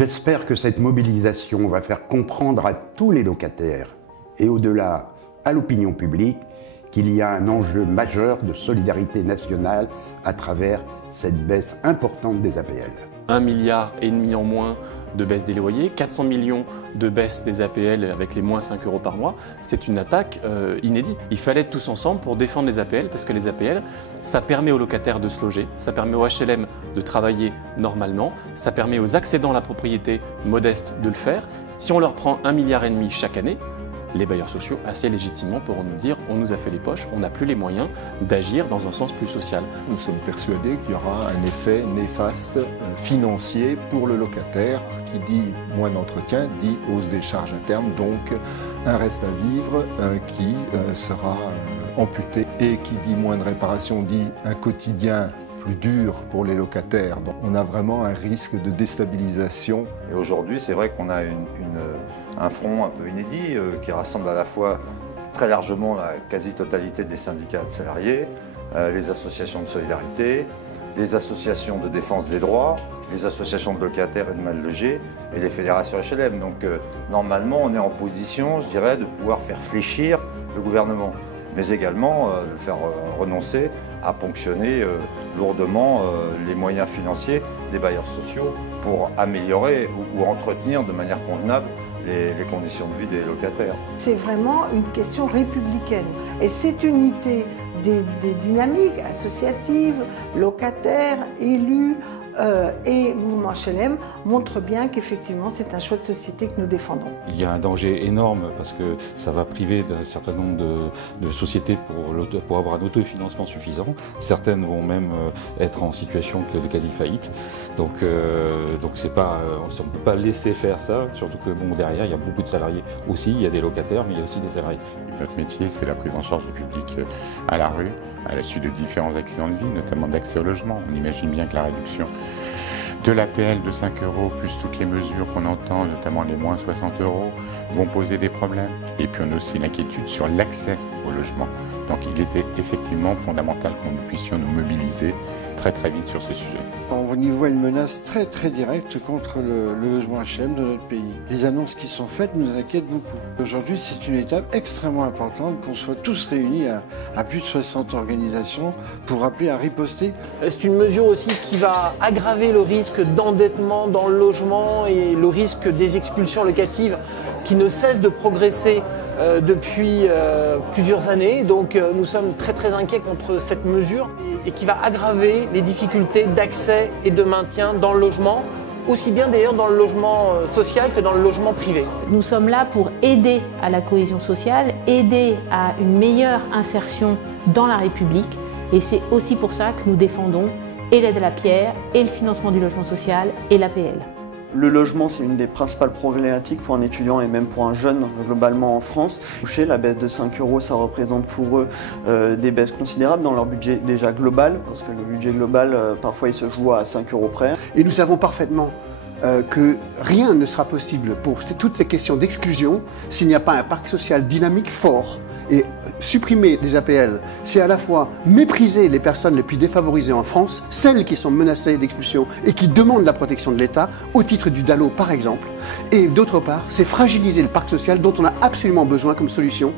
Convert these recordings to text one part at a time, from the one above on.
J'espère que cette mobilisation va faire comprendre à tous les locataires et au-delà à l'opinion publique qu'il y a un enjeu majeur de solidarité nationale à travers cette baisse importante des APL. 1,5 milliard en moins de baisse des loyers, 400 millions de baisse des APL avec les moins 5 € par mois, c'est une attaque inédite. Il fallait être tous ensemble pour défendre les APL parce que les APL, ça permet aux locataires de se loger, ça permet aux HLM de travailler normalement, ça permet aux accédants à la propriété modeste de le faire. Si on leur prend 1,5 milliard chaque année, les bailleurs sociaux, assez légitimement, pourront nous dire on nous a fait les poches, on n'a plus les moyens d'agir dans un sens plus social. Nous sommes persuadés qu'il y aura un effet néfaste financier pour le locataire, qui dit moins d'entretien, dit hausse des charges à terme, donc un reste à vivre qui sera amputé. Et qui dit moins de réparation, dit un quotidien plus dur pour les locataires. Donc on a vraiment un risque de déstabilisation. Et aujourd'hui, c'est vrai qu'on a un front un peu inédit qui rassemble à la fois très largement la quasi-totalité des syndicats de salariés, les associations de solidarité, les associations de défense des droits, les associations de locataires et de mal logés et les fédérations HLM. Donc normalement, on est en position, je dirais, de pouvoir faire fléchir le gouvernement, mais également le faire renoncer à ponctionner lourdement les moyens financiers des bailleurs sociaux pour améliorer ou entretenir de manière convenable les conditions de vie des locataires. C'est vraiment une question républicaine. Et cette unité des dynamiques associatives, locataires, élus et mouvement HLM montre bien qu'effectivement c'est un choix de société que nous défendons. Il y a un danger énorme parce que ça va priver d'un certain nombre de sociétés pour avoir un autofinancement suffisant. Certaines vont même être en situation de quasi-faillite. Donc c'est pas, on ne peut pas laisser faire ça, surtout que bon, derrière il y a beaucoup de salariés aussi, il y a des locataires mais il y a aussi des salariés. Notre métier, c'est la prise en charge du public à la rue, à la suite de différents accidents de vie, notamment d'accès au logement. On imagine bien que la réduction de l'APL de 5 € plus toutes les mesures qu'on entend, notamment les moins 60 €, vont poser des problèmes. Et puis on a aussi une inquiétude sur l'accès au logement. Donc il était effectivement fondamental que nous puissions nous mobiliser très vite sur ce sujet. On y voit une menace très directe contre le logement HLM de notre pays. Les annonces qui sont faites nous inquiètent beaucoup. Aujourd'hui, c'est une étape extrêmement importante qu'on soit tous réunis à plus de 60 organisations pour appeler à riposter. C'est une mesure aussi qui va aggraver le risque d'endettement dans le logement et le risque des expulsions locatives qui ne cessent de progresser depuis plusieurs années. Donc nous sommes très inquiets contre cette mesure et qui va aggraver les difficultés d'accès et de maintien dans le logement, aussi bien d'ailleurs dans le logement social que dans le logement privé. Nous sommes là pour aider à la cohésion sociale, aider à une meilleure insertion dans la République, et c'est aussi pour ça que nous défendons et l'aide à la pierre, et le financement du logement social, et l'APL. Le logement, c'est une des principales problématiques pour un étudiant et même pour un jeune globalement en France. La baisse de 5 €, ça représente pour eux des baisses considérables dans leur budget déjà global, parce que le budget global, parfois, il se joue à 5 € près. Et nous savons parfaitement que rien ne sera possible pour toutes ces questions d'exclusion s'il n'y a pas un parc social dynamique fort. Et supprimer les APL, c'est à la fois mépriser les personnes les plus défavorisées en France, celles qui sont menacées d'expulsion et qui demandent la protection de l'État, au titre du DALO par exemple, et d'autre part, c'est fragiliser le parc social dont on a absolument besoin comme solution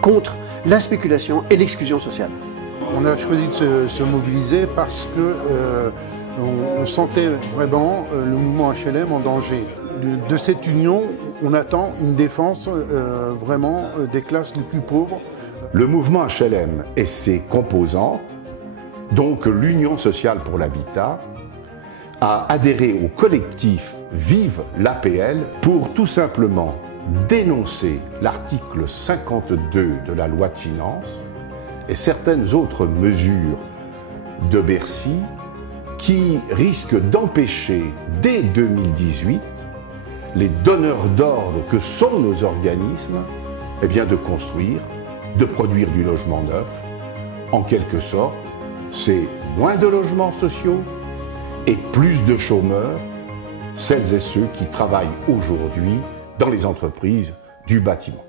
contre la spéculation et l'exclusion sociale. On a choisi de se mobiliser parce que on sentait vraiment le mouvement HLM en danger. De cette union, on attend une défense vraiment des classes les plus pauvres. Le mouvement HLM et ses composantes, donc l'Union sociale pour l'habitat, a adhéré au collectif Vive l'APL pour tout simplement dénoncer l'article 52 de la loi de finances et certaines autres mesures de Bercy qui risquent d'empêcher dès 2018 les donneurs d'ordre que sont nos organismes de construire, de produire du logement neuf. En quelque sorte, c'est moins de logements sociaux et plus de chômeurs, celles et ceux qui travaillent aujourd'hui dans les entreprises du bâtiment.